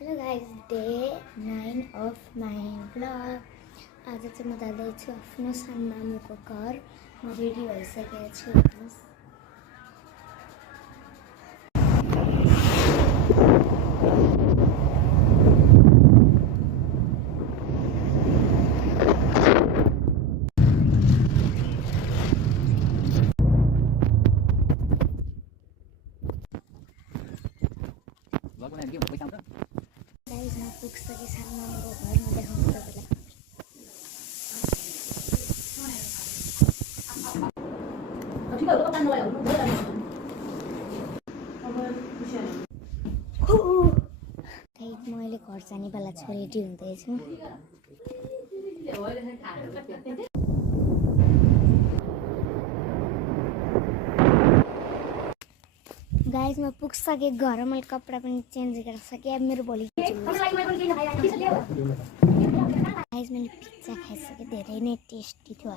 Hello guys, day 9 of my blog. आज चाहिँ म जाँदैछु आफ्नो सानमामुको घर। म रेडी भइसकेको छु। हेर्नुहोस्, गाइस म पुग्सकेँ सानमामुको घर। म देखाउँछु तपाईँलाई। म अहिले घर जाने बेला छु, रेडी हुँदैछु। गाइस म पुगिसकेँ घर। मैले कपडा पनि चेन्ज गरिसकेँ। अब मेरो भोलि गाइस मैले पिज्जा खाइसकेँ। धेरै नै टेस्टी थियो।